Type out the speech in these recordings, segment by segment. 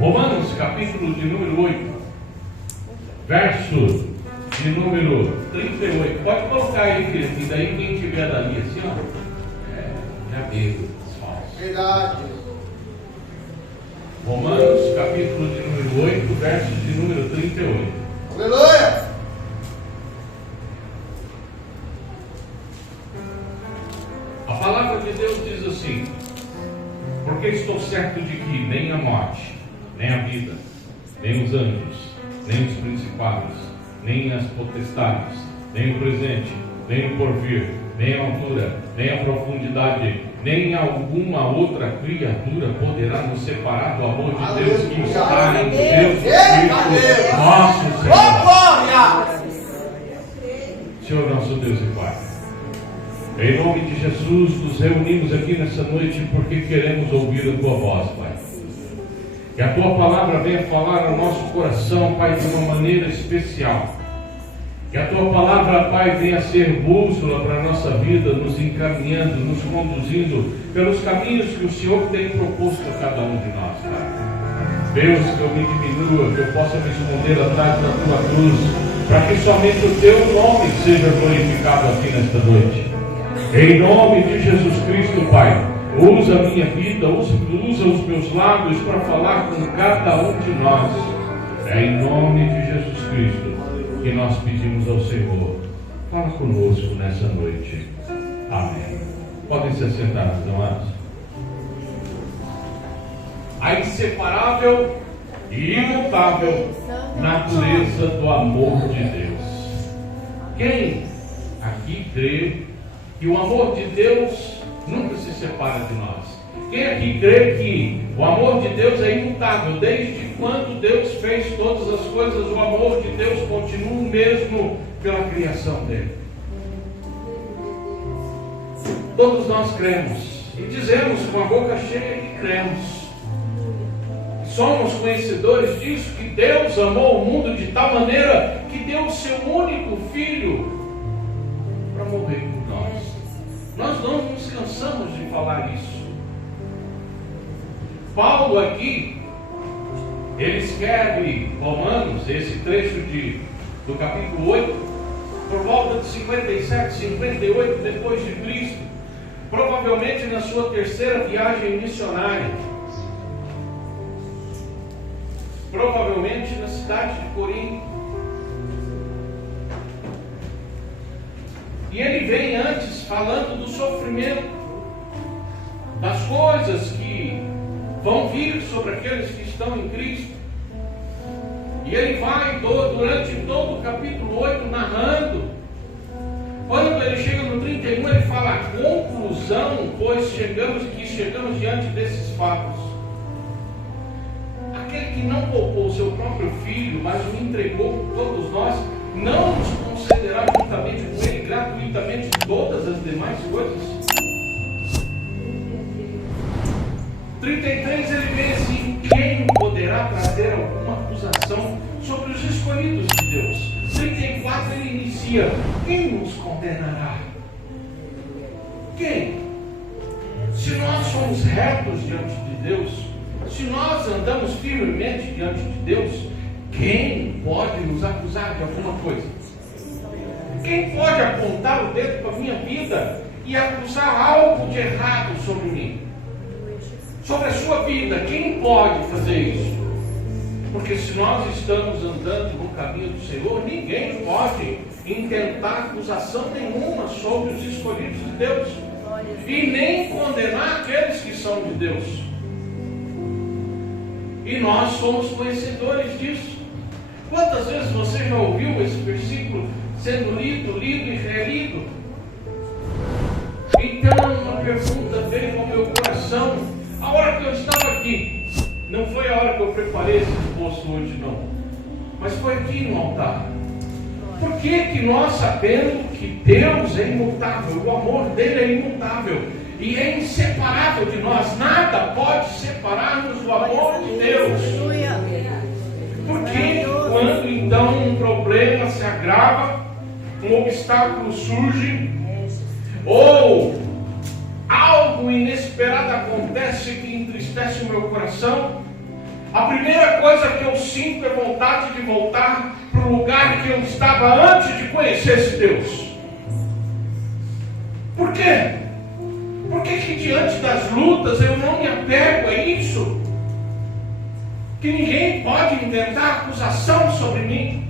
Romanos, capítulo de número 8, verso de número 38. Pode colocar aí, querido, e daí quem tiver dali assim, ó. Já veio, pessoal. Verdade. Romanos, capítulo de número 8, verso de número 38. Aleluia! A palavra de Deus diz assim: porque estou certo de que nem a morte, nem a vida, nem os anjos, nem os principados, nem as potestades, nem o presente, nem o porvir, nem a altura, nem a profundidade, nem alguma outra criatura poderá nos separar do amor de Deus que está em Deus Cristo nosso Senhor. Senhor nosso Deus e Pai, em nome de Jesus, nos reunimos aqui nessa noite porque queremos ouvir a Tua voz, Pai. Que a Tua palavra venha falar ao nosso coração, Pai, de uma maneira especial. Que a Tua palavra, Pai, venha ser bússola para a nossa vida, nos encaminhando, nos conduzindo pelos caminhos que o Senhor tem proposto a cada um de nós, Pai. Deus, que eu me diminua, que eu possa me esconder atrás da Tua cruz, para que somente o Teu nome seja glorificado aqui nesta noite. Em nome de Jesus Cristo, Pai, usa a minha vida, usa os meus lábios para falar com cada um de nós. É em nome de Jesus Cristo que nós pedimos ao Senhor. Fala conosco nessa noite. Amém. Podem se assentar, meus amados. A inseparável e imutável natureza do amor de Deus. Quem aqui crê que o amor de Deus nunca se separa de nós? Quem aqui crê que o amor de Deus é imutável? Desde quando Deus fez todas as coisas, o amor de Deus continua o mesmo pela criação dele. Todos nós cremos e dizemos com a boca cheia que cremos. Somos conhecedores disso, que Deus amou o mundo de tal maneira que deu o seu único filho para morrer por nós. Nós não nos cansamos de falar isso. Paulo aqui, ele escreve Romanos, esse trecho do capítulo 8, por volta de 57, 58 depois de Cristo, provavelmente na sua terceira viagem missionária, provavelmente na cidade de Corinto. E ele vem antes falando do sofrimento, das coisas que vão vir sobre aqueles que estão em Cristo. E ele vai durante todo o capítulo 8 narrando. Quando ele chega no 31, ele fala a conclusão, pois chegamos diante desses fatos. Aquele que não poupou o seu próprio filho, mas o entregou por todos nós, não nos concederá juntamente com ele gratuitamente todas as demais coisas? 33 ele vê assim: quem poderá trazer alguma acusação sobre os escolhidos de Deus? 34 ele inicia: quem nos condenará? Quem? Se nós somos retos diante de Deus, se nós andamos firmemente diante de Deus, quem pode nos acusar de alguma coisa? Quem pode apontar o dedo para a minha vida e acusar algo de errado sobre mim? Sobre a sua vida, quem pode fazer isso? Porque se nós estamos andando no caminho do Senhor, ninguém pode intentar acusação nenhuma sobre os escolhidos de Deus, e nem condenar aqueles que são de Deus. E nós somos conhecedores disso. Quantas vezes você já ouviu esse versículo sendo lido e relido? Então uma pergunta veio ao meu coração. A hora que eu estava aqui, não foi a hora que eu preparei esse esboço hoje não, mas foi aqui no altar. Por que nós, sabendo que Deus é imutável, o amor dele é imutável e é inseparável de nós, nada pode separar-nos do amor de Deus? Por que quando então um problema se agrava, um obstáculo surge, ou algo inesperado acontece que entristece o meu coração, A primeira coisa que eu sinto é vontade de voltar para o lugar que eu estava antes de conhecer esse Deus. Por quê? Por que diante das lutas eu não me apego a isso? Que ninguém pode intentar acusação sobre mim.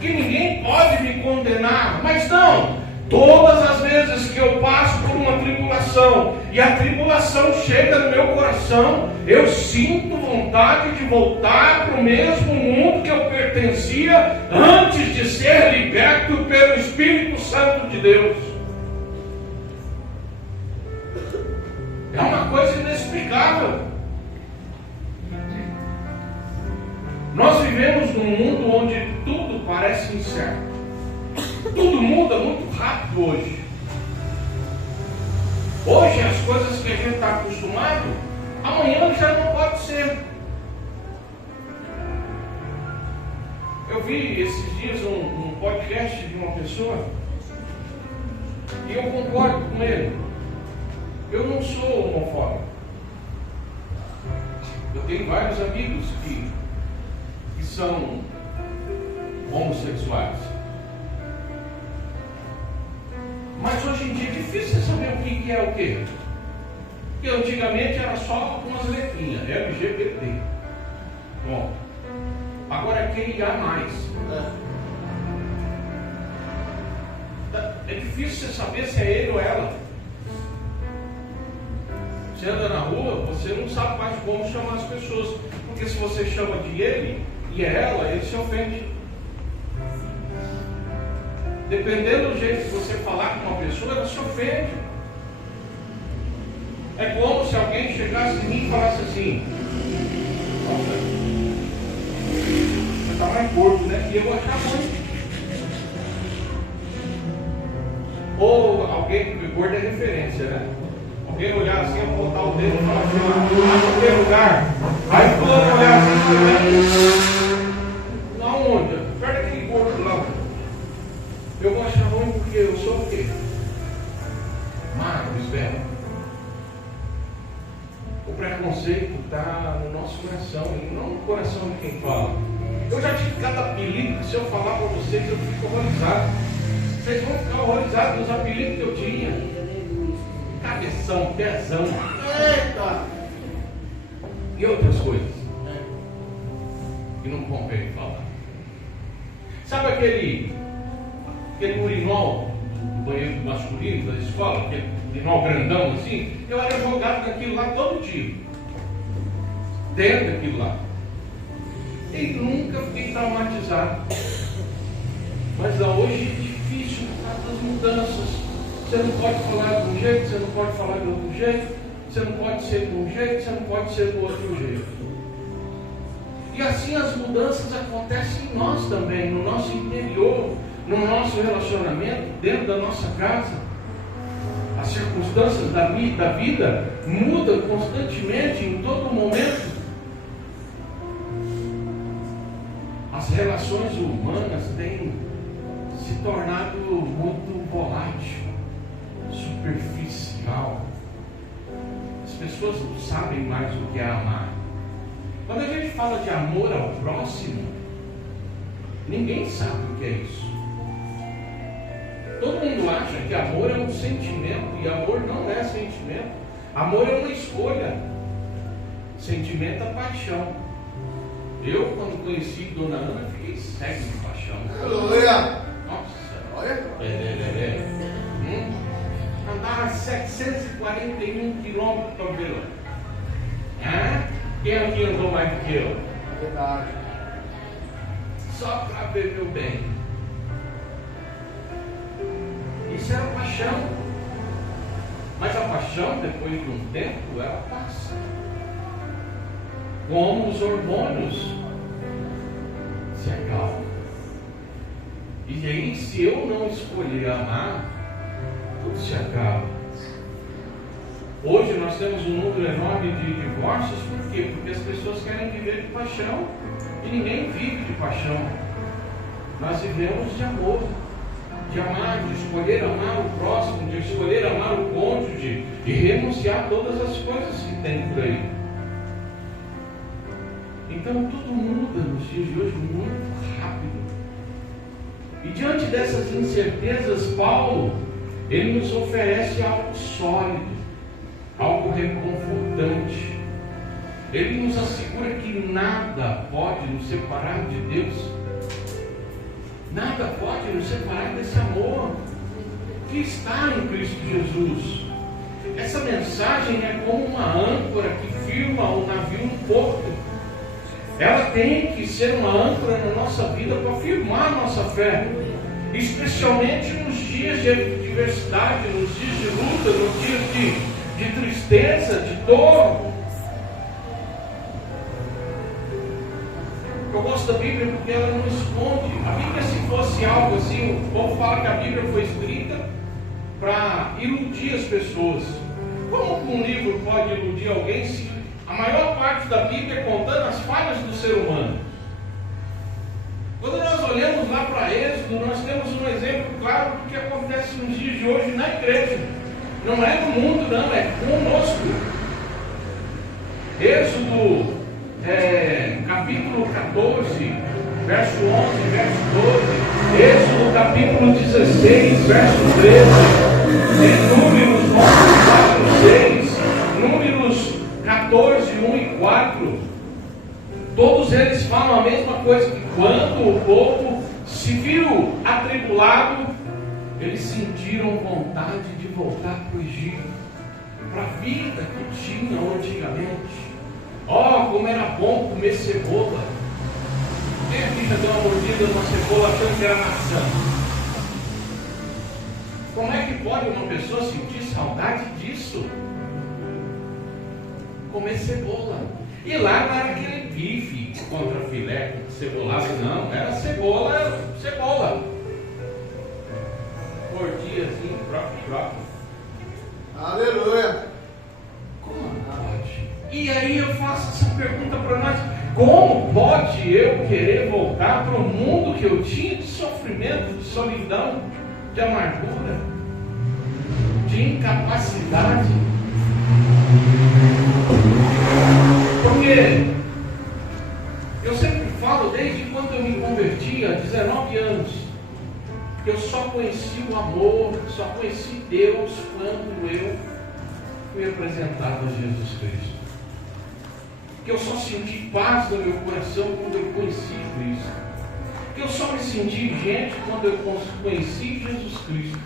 Que ninguém pode me condenar. Mas não, todas as vezes que eu passo por uma tribulação e a tribulação chega no meu coração, eu sinto vontade de voltar para o mesmo mundo que eu pertencia antes de ser liberto pelo Espírito Santo de Deus. É uma coisa inexplicável. Nós vivemos num mundo onde tudo parece incerto. Tudo muda muito rápido hoje. Hoje as coisas que a gente está acostumado, amanhã já não pode ser. Eu vi esses dias um podcast de uma pessoa e eu concordo com ele. Eu não sou homofóbico. Eu tenho vários amigos que são homossexuais. Mas hoje em dia é difícil saber o que é o quê. Porque antigamente era só algumas letrinhas, LGBT. Bom, agora é QIA+. É difícil você saber se é ele ou ela. Você anda na rua, você não sabe mais como chamar as pessoas. Porque se você chama de ele e é ela, ele se ofende. Dependendo do jeito que você falar com uma pessoa, ela se ofende. É como se alguém chegasse em mim e falasse assim: nossa, você está mais gordo, né? E eu achar muito. Ou alguém, porque gordo é referência, né? Alguém olhar assim, apontar o dedo e falar assim: qualquer lugar. Aí fulano olhar assim, na onde? Perto daquele gordo lá. Eu vou achar ruim porque eu sou o quê? Magro, esbelto. O preconceito está no nosso coração e não no coração de quem fala. Eu já tive cada apelido que, se eu falar para vocês, eu fico horrorizado. Vocês vão ficar horrorizados dos apelidos que eu tinha. Cabeção, pezão, eita! E outras coisas que não convém falar. Sabe aquele urinol do banheiro masculino da escola, aquele urinol grandão assim? Eu era jogado naquilo lá todo dia, dentro daquilo lá, e nunca fiquei traumatizado. Mas hoje é difícil por causa das mudanças. Você não pode falar de um jeito, você não pode falar de outro jeito, você não pode ser de um jeito, você não pode ser do outro jeito. E assim as mudanças acontecem em nós também, no nosso interior, no nosso relacionamento, dentro da nossa casa. As circunstâncias da vida mudam constantemente, em todo momento. As relações humanas têm se tornado muito volátil, superficial. As pessoas não sabem mais o que é amar. Quando a gente fala de amor ao próximo, ninguém sabe o que é isso. Todo mundo acha que amor é um sentimento, e amor não é sentimento. Amor é uma escolha. Sentimento é paixão. Eu, quando conheci Dona Ana, fiquei cego de paixão. Aleluia! Nossa! Olha! Andava 741 quilômetros para Belém. Quem aqui andou mais do que eu? Verdade. Só para ver meu bem. Isso era paixão. Mas a paixão, depois de um tempo, ela passa. Como os hormônios se acalmam. E aí, se eu não escolher amar, tudo se acaba. Hoje nós temos um número enorme de divórcios. Por quê? Porque as pessoas querem viver de paixão. E ninguém vive de paixão. Nós vivemos de amor, de amar, de escolher amar o próximo, de escolher amar o cônjuge e renunciar a todas as coisas que tem por aí. Então tudo muda nos dias de hoje muito rápido. E diante dessas incertezas, Paulo, ele nos oferece algo sólido, algo reconfortante. Ele nos assegura que nada pode nos separar de Deus. Nada pode nos separar desse amor que está em Cristo Jesus. Essa mensagem é como uma âncora que firma o navio no porto. Ela tem que ser uma âncora na nossa vida para firmar a nossa fé, especialmente nos dias de adversidade, nos dias de luta, nos dias de tristeza, de dor. Eu gosto da Bíblia porque ela não esconde. A Bíblia, se fosse algo assim, o povo fala que a Bíblia foi escrita para iludir as pessoas. Como um livro pode iludir alguém se a maior parte da Bíblia é contando as falhas do ser humano? Quando nós olhamos lá para Êxodo, nós temos um exemplo claro do que acontece nos dias de hoje na igreja. Não é no mundo, não, é conosco. Êxodo capítulo 14, verso 11, verso 12. Êxodo capítulo 16, verso 13. Números 11, 4, 6. Números 14, 1 e 4. Todos eles falam a mesma coisa, que quando o povo se viu atribulado, eles sentiram vontade de voltar para o Egito, para a vida que tinham antigamente. Como era bom comer cebola. Quem aqui já deu uma mordida numa cebola achando que era maçã? Como é que pode uma pessoa sentir saudade disso? Comer cebola. E lá não era aquele bife contra filé cebolado, não. Era cebola. Mordida assim, próprio. Aleluia. Como pode? E aí eu faço essa pergunta para nós: como pode eu querer voltar para o mundo que eu tinha de sofrimento, de solidão, de amargura, de incapacidade? Porque eu sempre falo, desde quando eu me converti, há 19 anos, que eu só conheci o amor, só conheci Deus quando eu fui apresentado a Jesus Cristo. Que eu só senti paz no meu coração quando eu conheci Cristo. Que eu só me senti gente quando eu conheci Jesus Cristo.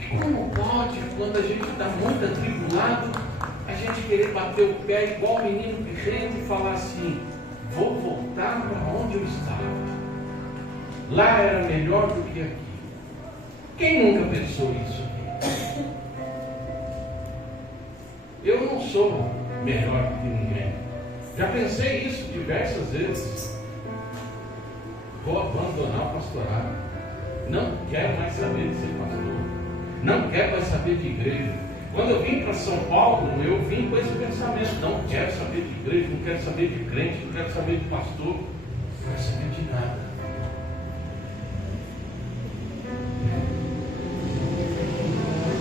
E como pode, quando a gente está muito atribulado, a gente querer bater o pé igual o menino pequeno e falar assim: vou voltar para onde eu estava. Lá era melhor do que aqui. Quem nunca pensou isso aqui? Eu não sou melhor do que ninguém. Já pensei isso diversas vezes. Vou abandonar o pastorado. Não quero mais saber de ser pastor. Não quero mais saber de igreja. Quando eu vim para São Paulo, eu vim com esse pensamento: não quero saber de igreja, não quero saber de crente, não quero saber de pastor, não quero saber de nada.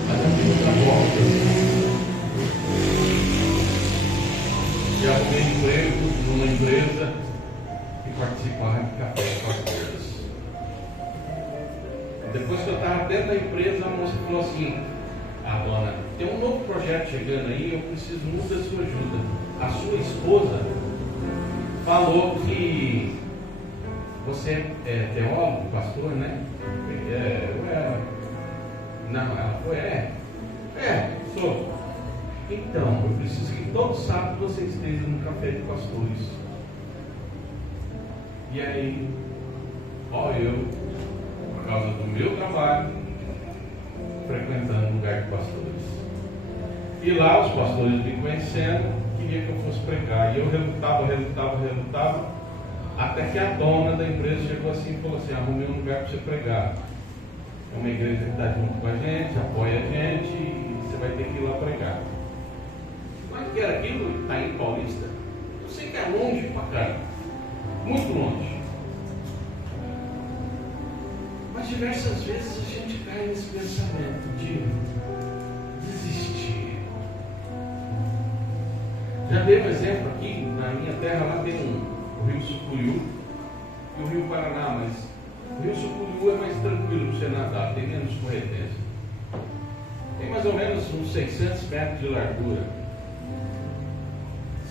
Mas a vida volta. Já arrumei emprego numa empresa e participava de café com as coisas. Depois que eu estava dentro da empresa, a moça falou assim: dona, tem um novo projeto chegando aí, eu preciso muito da sua ajuda. A sua esposa falou que você é teólogo, pastor, né? Eu era. Não, ela foi, sou. Então, eu preciso que todo sábado você esteja no café de pastores. E aí, eu, por causa do meu trabalho, frequentando o lugar de pastores. E lá os pastores me conhecendo, queriam que eu fosse pregar. E eu relutava, até que a dona da empresa chegou assim e falou assim: arrumei um lugar para você pregar. É uma igreja que está junto com a gente, apoia a gente, e você vai ter que ir lá pregar. Mas que era aquilo? Está em Paulista. Eu sei que é longe pra cá, muito longe. Mas diversas vezes a gente cai nesse pensamento de desistir. Já dei um exemplo aqui, na minha terra lá tem Rio Sucuriú e o Rio Paraná, mas o Rio Sucuriú é mais tranquilo para você nadar, tem menos correnteza. Tem mais ou menos uns 600 metros de largura.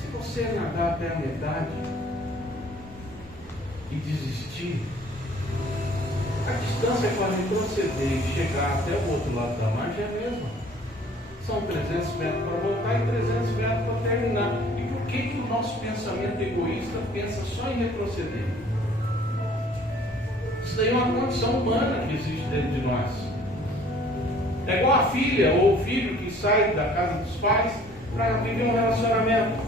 Se você nadar até a metade e desistir, a distância para retroceder e chegar até o outro lado da margem é a mesma. São 300 metros para voltar e 300 metros para terminar. E por que o nosso pensamento egoísta pensa só em retroceder? Isso daí é uma condição humana que existe dentro de nós. É igual a filha ou o filho que sai da casa dos pais para viver um relacionamento.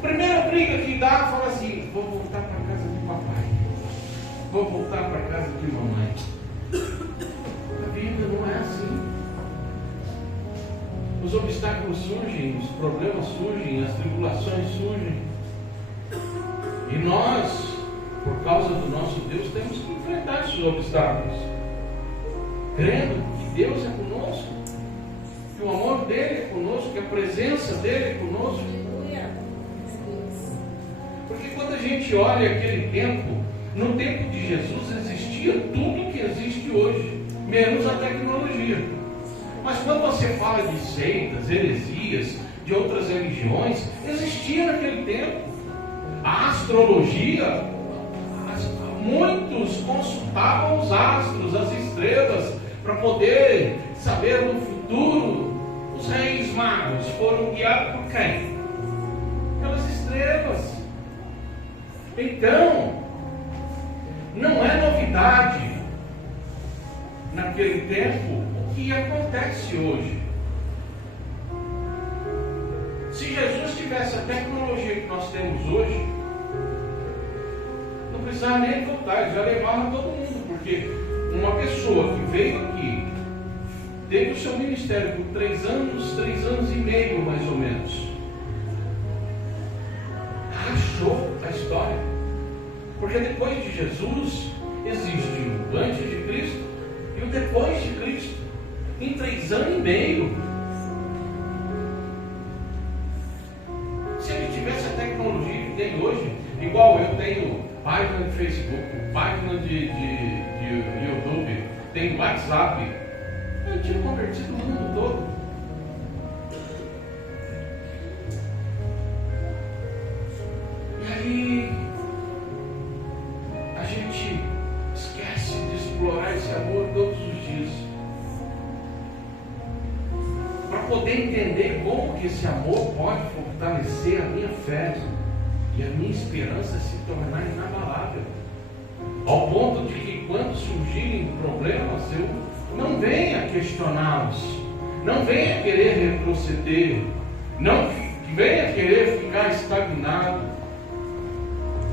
Primeira briga que dá, fala assim: vou voltar para a casa de papai, vou voltar para a casa de mamãe. A vida não é assim. Os obstáculos surgem, os problemas surgem, as tribulações surgem. E nós, por causa do nosso Deus, temos que enfrentar esses obstáculos, crendo que Deus é conosco, que o amor dele é conosco, que a presença dele é conosco. Porque quando a gente olha aquele tempo, no tempo de Jesus existia tudo que existe hoje, menos a tecnologia. Mas quando você fala de seitas, heresias, de outras religiões, existia naquele tempo. A astrologia, muitos consultavam os astros, as estrelas, para poder saber no futuro. Os reis magos foram guiados por quem? Pelas estrelas. Então, não é novidade naquele tempo o que acontece hoje. Se Jesus tivesse a tecnologia que nós temos hoje, não precisava nem voltar, ele já levava todo mundo, porque uma pessoa que veio aqui, teve o seu ministério por 3 anos e meio mais ou menos, achou a história. Porque depois de Jesus existe o antes de Cristo e o depois de Cristo. Em 3 anos e meio. Se ele tivesse a tecnologia que tem hoje, igual eu tenho página de Facebook, página de YouTube, tenho WhatsApp, eu tinha convertido o mundo todo. E aí a gente esquece de explorar esse amor todos os dias, para poder entender como que esse amor pode fortalecer a minha fé e a minha esperança se tornar inabalável, ao ponto de que quando surgirem problemas eu não venha questioná-los, não venha querer retroceder, não venha querer ficar estagnado,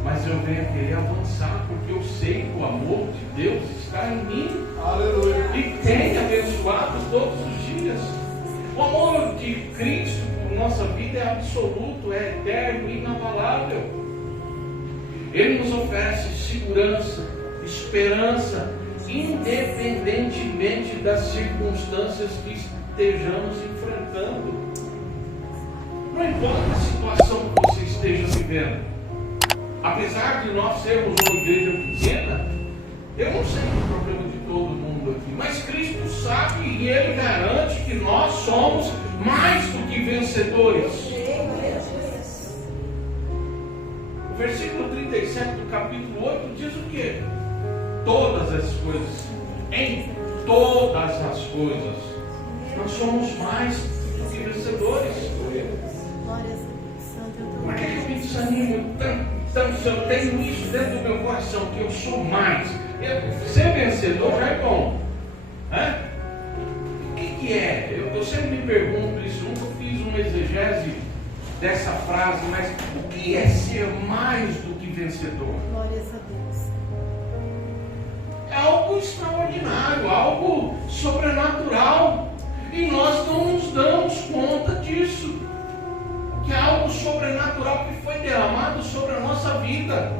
mas eu venho querer avançar, porque eu sei que o amor de Deus está em mim. Aleluia. E tem abençoado todos os dias. O amor de Cristo por nossa vida é absoluto, é eterno, inabalável. Ele nos oferece segurança, esperança, independentemente das circunstâncias que estejamos enfrentando. Não importa a situação que você esteja vivendo. Apesar de nós sermos uma igreja pequena, eu não sei o problema de todo mundo aqui, mas Cristo sabe e Ele garante que nós somos mais do que vencedores. O versículo 37 do capítulo 8 diz o quê? Todas as coisas, em todas as coisas, nós somos mais do que vencedores. Por que eu me desanimo tanto? Então, se eu tenho isso dentro do meu coração, que eu sou mais, ser vencedor já é bom. O que é? Eu sempre me pergunto isso, nunca fiz uma exegese dessa frase, mas o que é ser mais do que vencedor? Glórias a Deus. É algo extraordinário, algo sobrenatural. E nós não nos damos conta disso. Que é algo sobrenatural que foi derramado sobre a nossa vida.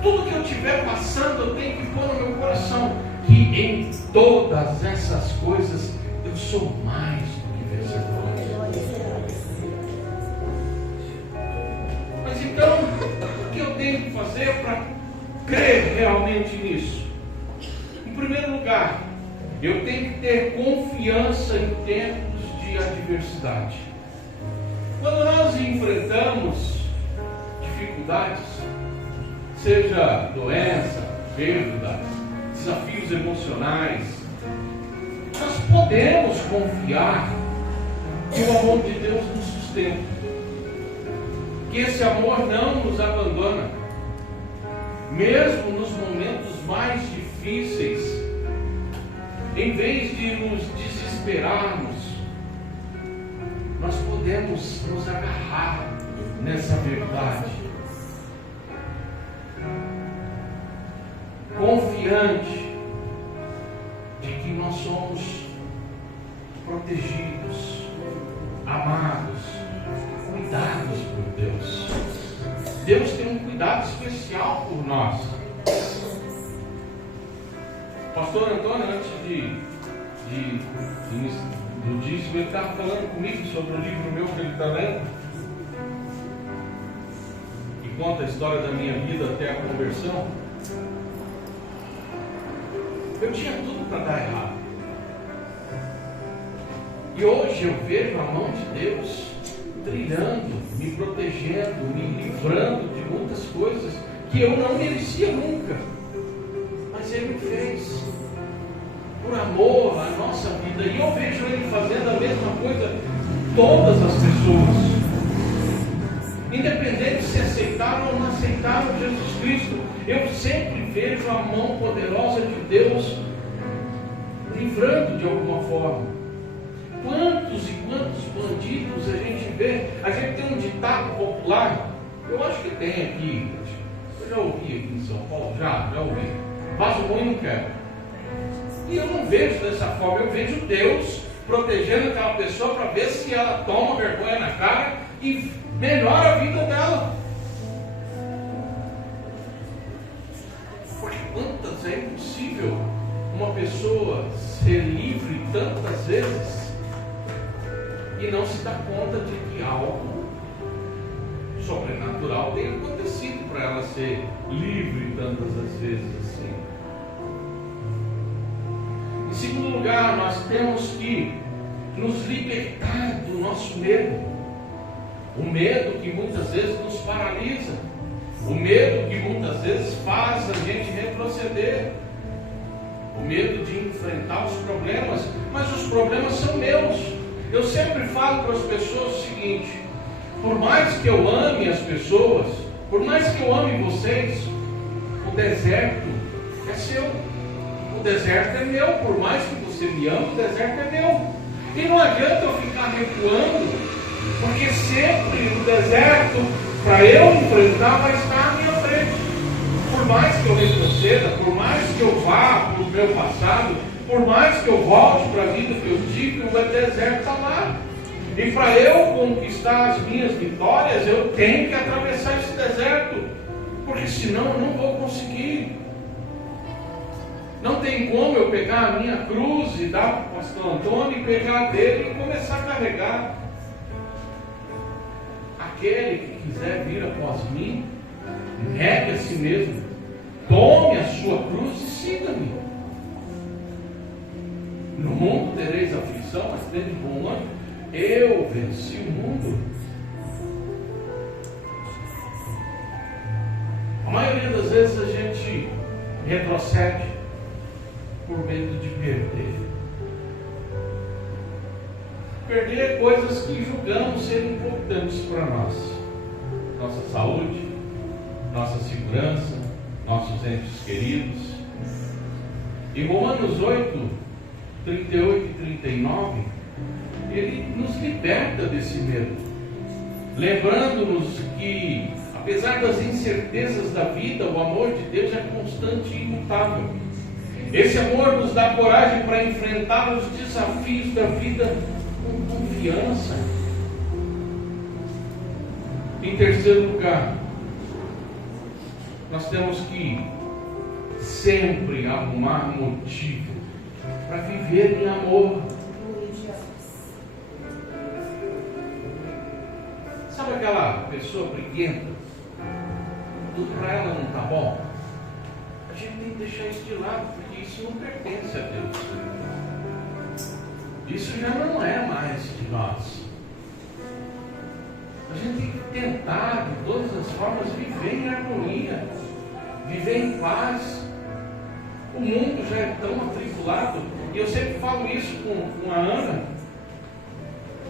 Tudo que eu estiver passando, eu tenho que pôr no meu coração que em todas essas coisas eu sou mais do que vencedor. Mas então, fazer para crer realmente nisso? Em primeiro lugar, eu tenho que ter confiança em tempos de adversidade. Quando nós enfrentamos dificuldades, seja doença, perda, desafios emocionais, nós podemos confiar que o amor de Deus nos sustenta, que esse amor não nos abandona, mesmo nos momentos mais difíceis. Em vez de nos desesperarmos, nós podemos nos agarrar nessa verdade, confiante de que nós somos protegidos, amados, cuidados por Deus. Deus tem um cuidado especial por nós. Pastor Antônio, antes do dízimo, ele estava falando comigo sobre um livro meu que ele está lendo, que conta a história da minha vida até a conversão. Eu tinha tudo para dar errado. E hoje eu vejo a mão de Deus trilhando, me protegendo, me livrando de muitas coisas que eu não merecia nunca. Mas Ele fez por amor à nossa vida. E eu vejo Ele fazendo a mesma coisa com todas as pessoas, independente se aceitaram ou não aceitaram Jesus Cristo. Eu sempre vejo a mão poderosa de Deus livrando de alguma forma. Quantos e quantos bandidos a gente vê? A gente tem um ditado popular, eu acho que tem aqui, eu já ouvi aqui em São Paulo, já ouvi. Vaso ruim não quero. E eu não vejo dessa forma, eu vejo Deus protegendo aquela pessoa para ver se ela toma vergonha na cara e melhora a vida dela. Porque quantas é impossível uma pessoa ser livre tantas vezes e não se dá conta de que algo sobrenatural tem acontecido para ela ser livre tantas as vezes assim. Em segundo lugar, nós temos que nos libertar do nosso medo. O medo que muitas vezes nos paralisa. O medo que muitas vezes faz a gente retroceder. O medo de enfrentar os problemas. Mas os problemas são meus. Eu sempre falo para as pessoas o seguinte: por mais que eu ame as pessoas, por mais que eu ame vocês, o deserto é seu. O deserto é meu. Por mais que você me ame, o deserto é meu. E não adianta eu ficar recuando, porque sempre o deserto, para eu enfrentar, vai estar à minha frente. Por mais que eu retroceda, por mais que eu vá para o meu passado, por mais que eu volte para a vida que eu tive, o deserto está lá. E para eu conquistar as minhas vitórias, eu tenho que atravessar esse deserto, porque senão eu não vou conseguir. Não tem como eu pegar a minha cruz e dar para o pastor Antônio e pegar a dele e começar a carregar. Aquele que quiser vir após mim, negue a si mesmo, tome a sua cruz e siga-me. No mundo tereis aflição, mas tende bom ânimo. Eu venci o mundo. A maioria das vezes a gente retrocede por medo de perder. Perder coisas que julgamos ser importantes para nós. Nossa saúde, nossa segurança, nossos entes queridos. Em Romanos 8, 38 e 39, ele nos liberta desse medo, lembrando-nos que, apesar das incertezas da vida, o amor de Deus é constante e imutável. Esse amor nos dá coragem para enfrentar os desafios da vida com confiança. Em terceiro lugar, nós temos que sempre arrumar motivo para viver em amor. Sabe aquela pessoa briguenta tudo para ela não está bom, a gente tem que deixar isso de lado, porque isso não pertence a Deus. Isso já não é mais de nós. A gente tem que tentar, de todas as formas, viver em harmonia, viver em paz. O mundo já é tão atribulado, e eu sempre falo isso com a Ana.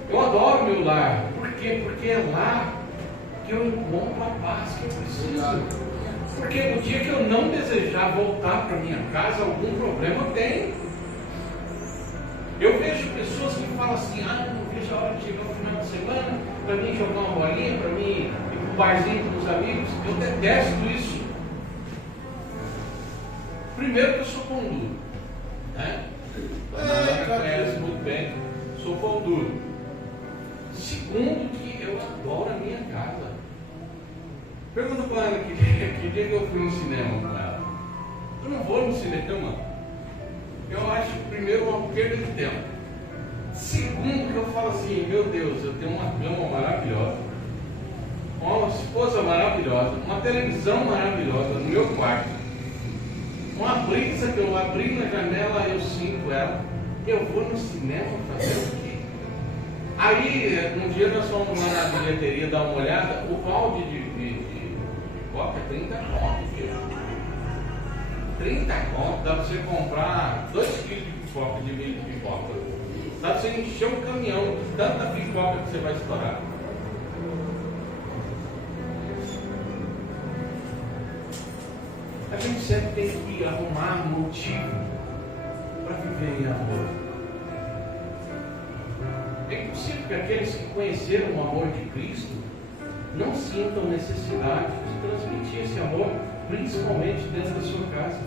Eu adoro meu lar. Por quê? Porque é lá que eu encontro a paz que eu preciso. Porque no dia que eu não desejar voltar para minha casa, algum problema tem. Eu vejo pessoas que falam assim: não vejo a hora de chegar no final de semana para mim jogar uma bolinha, para mim ir para o barzinho com os amigos. Eu detesto isso. Primeiro que eu sou pão duro, né? A conhece muito bem, sou pão duro. Segundo que eu adoro a minha casa. Pergunta para ela que dia que eu fui no cinema com ela. Eu não vou no cinema. Eu acho, primeiro, uma perda de tempo. Segundo, que eu falo assim: meu Deus, eu tenho uma cama maravilhosa, uma esposa maravilhosa, uma televisão maravilhosa no meu quarto, uma brisa que eu abri na janela, eu sinto ela. Eu vou no cinema fazer o quê? Aí, um dia nós fomos lá na bilheteria dar uma olhada. O balde de pipoca é 30 conto, filho. 30 conto, dá para você comprar 2 quilos de pipoca, de meio de pipoca. Dá para você encher um caminhão de tanta pipoca que você vai estourar. A gente sempre tem que arrumar motivo para viver em amor. É impossível que aqueles que conheceram o amor de Cristo não sintam necessidade de transmitir esse amor, principalmente dentro da sua casa.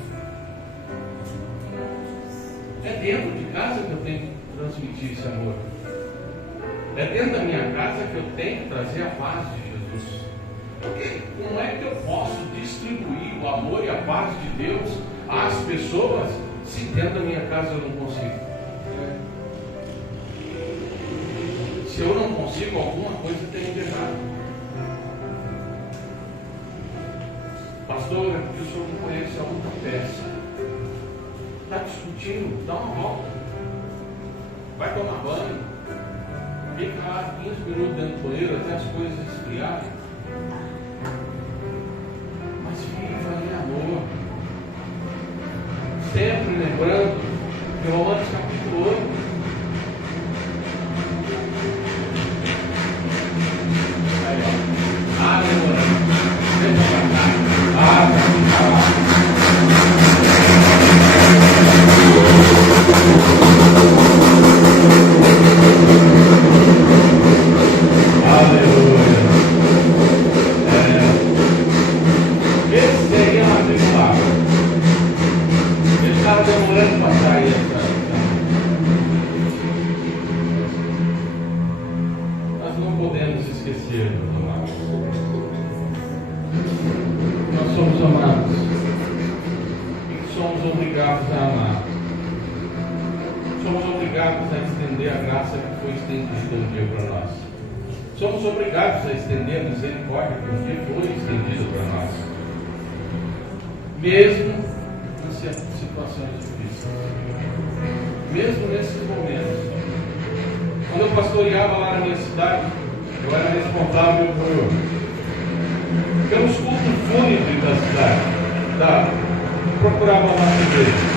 É dentro de casa que eu tenho que transmitir esse amor. É dentro da minha casa que eu tenho que trazer a paz de Jesus. Porque como é que eu posso distribuir o amor e a paz de Deus às pessoas se dentro da minha casa eu não consigo? Se eu não consigo, alguma coisa tem de errado. Pastor, é porque o senhor não conhece a outra peça. Está discutindo, dá uma volta. Vai tomar banho. Fica lá 15 minutos dentro do banheiro até as coisas esfriarem. Mas viva em amor. Sempre lembrando que Romanos capítulo 8. Somos obrigados a estender a misericórdia que um dia foi estendida para nós, mesmo nas situações difíceis, mesmo nesses momentos. Quando eu pastoreava lá na minha cidade, eu era responsável pelos cultos fúnebres da cidade. Procurava uma igreja.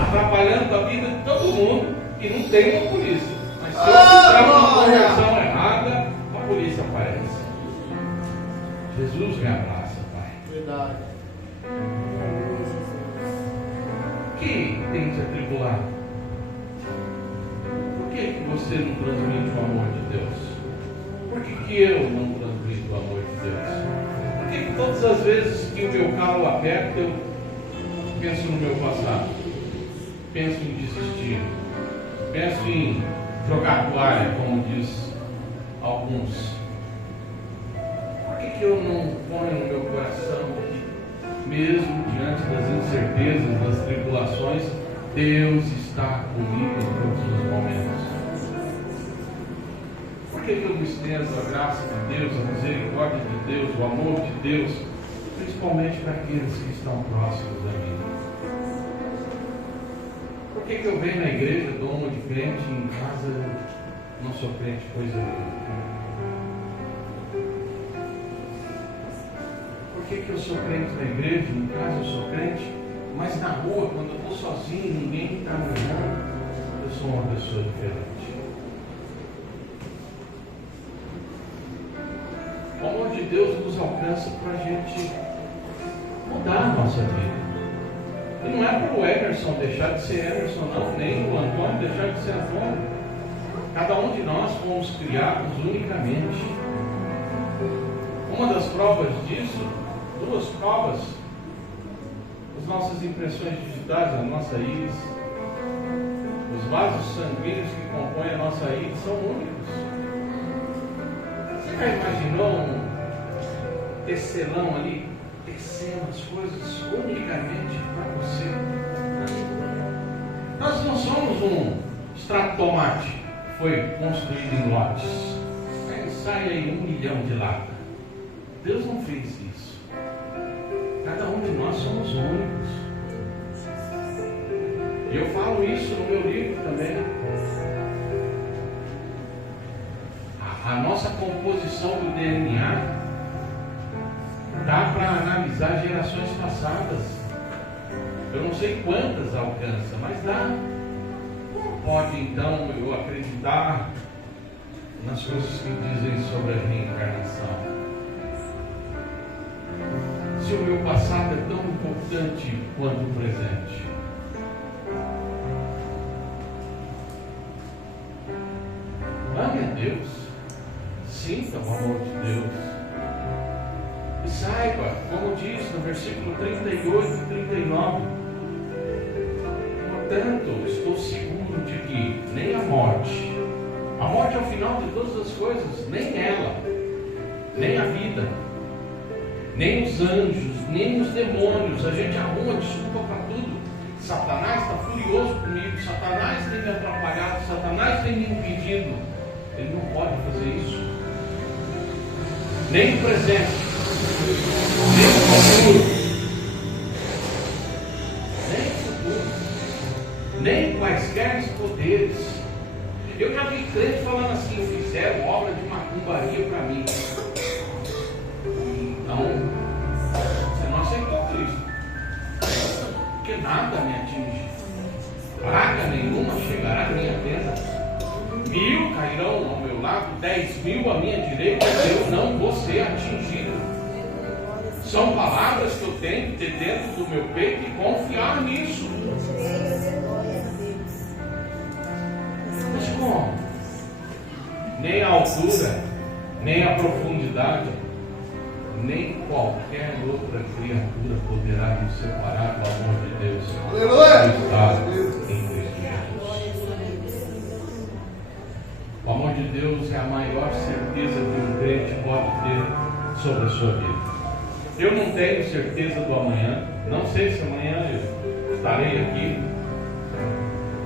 Atrapalhando a vida de todo mundo e não tem uma polícia. Mas se eu fizer uma correção errada, a polícia aparece. Jesus me abraça, Pai. Verdade. Que tem te atribulado? Por que você não transmite o amor de Deus? Por que eu não transmito o amor de Deus? Por que todas as vezes que o meu calo aperta, eu penso no meu passado? Penso em desistir? Penso em jogar a toalha, como diz alguns? Por que eu não ponho no meu coração que, mesmo diante das incertezas, das tribulações, Deus está comigo em todos os momentos? Por que eu me estendo a graça de Deus, a misericórdia de Deus, o amor de Deus, principalmente para aqueles que estão próximos a mim? Por que eu venho na igreja, dou uma de crente, e em casa eu não sou crente coisa nenhuma? Por que eu sou crente na igreja, em casa eu sou crente, mas na rua, quando eu estou sozinho, ninguém está me olhando, eu sou uma pessoa diferente? O amor de Deus nos alcança para a gente mudar a nossa vida. E não é para o Emerson deixar de ser Emerson, não, nem o Antônio deixar de ser Antônio. Cada um de nós fomos criados unicamente. Uma das provas disso, duas provas, as nossas impressões digitais, a nossa íris, os vasos sanguíneos que compõem a nossa íris são únicos. Você já imaginou um tecelão ali tecendo as coisas unicamente para você? Nós não somos um extrato de tomate que foi construído em lotes. Aí sai aí 1 milhão de lata. Deus não fez isso. Cada um de nós somos únicos. E eu falo isso no meu livro também. A nossa composição do DNA dá para analisar gerações passadas. Eu não sei quantas alcança, mas dá. Como pode então eu acreditar nas coisas que dizem sobre a reencarnação? Se o meu passado é tão importante quanto o presente? Ame a Deus, sinta o amor de Deus e saiba, como diz no versículo 38 e 39, portanto, estou seguro de que nem a morte é o final de todas as coisas, nem ela, nem a vida, nem os anjos, nem os demônios. A gente arruma desculpa para tudo. Satanás está furioso comigo, Satanás tem me atrapalhado, Satanás tem me impedido. Ele não pode fazer isso. Nem o presente, nem o futuro, nem quaisquer poderes. Eu já vi crente falando assim: fizeram obra de macumbaria para mim. Então, você não aceitou Cristo, porque nada me atinge, praga nenhuma chegará à minha tenda. 1000 cairão ao meu lado, 10.000 à minha direita, eu não vou ser atingido. São palavras que eu tenho que ter dentro do meu peito e confiar nisso. Mas como? Nem a altura, nem a profundidade, nem qualquer outra criatura poderá nos separar do amor de Deus. Aleluia! Que está em Cristo Jesus. O amor de Deus é a maior certeza que um crente pode ter sobre a sua vida. Eu não tenho certeza do amanhã, não sei se amanhã eu estarei aqui.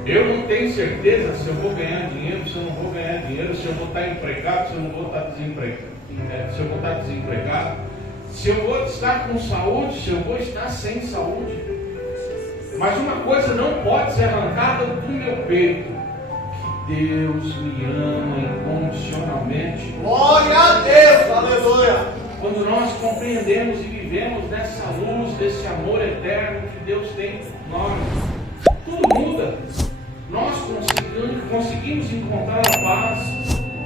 Eu não tenho certeza se eu vou ganhar dinheiro, se eu não vou ganhar dinheiro, se eu vou estar empregado, se eu não vou estar desempregado, se eu vou estar desempregado, se eu vou estar com saúde, se eu vou estar sem saúde. Mas uma coisa não pode ser arrancada do meu peito: que Deus me ama incondicionalmente. Glória a Deus, aleluia! Quando nós compreendemos e vivemos nessa luz, desse amor eterno que Deus tem por nós, tudo muda. Nós conseguimos encontrar a paz,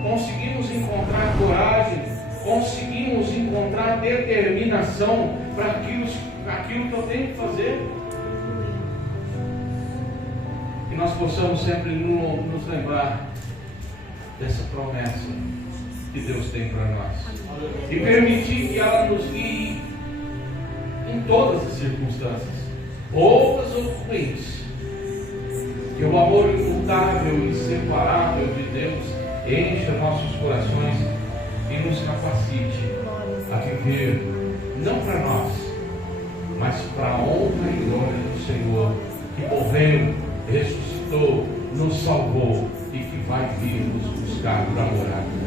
conseguimos encontrar coragem, conseguimos encontrar determinação para aquilo que eu tenho que fazer. E nós possamos sempre nos lembrar dessa promessa que Deus tem para nós. E permitir que ela nos guie em todas as circunstâncias, boas ou ruins. Que o amor imutável e inseparável de Deus encha nossos corações e nos capacite a viver, não para nós, mas para a honra e glória do Senhor, que morreu, ressuscitou, nos salvou e que vai vir nos buscar para morar.